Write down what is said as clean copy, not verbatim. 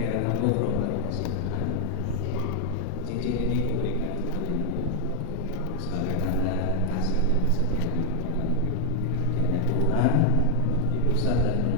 Kiranya aku berubah kasih Tuhan. Cincin ini kuberikan kepadamu sebagai tanda kasih dan kesetiaan kepadamu. Kiranya Tuhan di pusat dan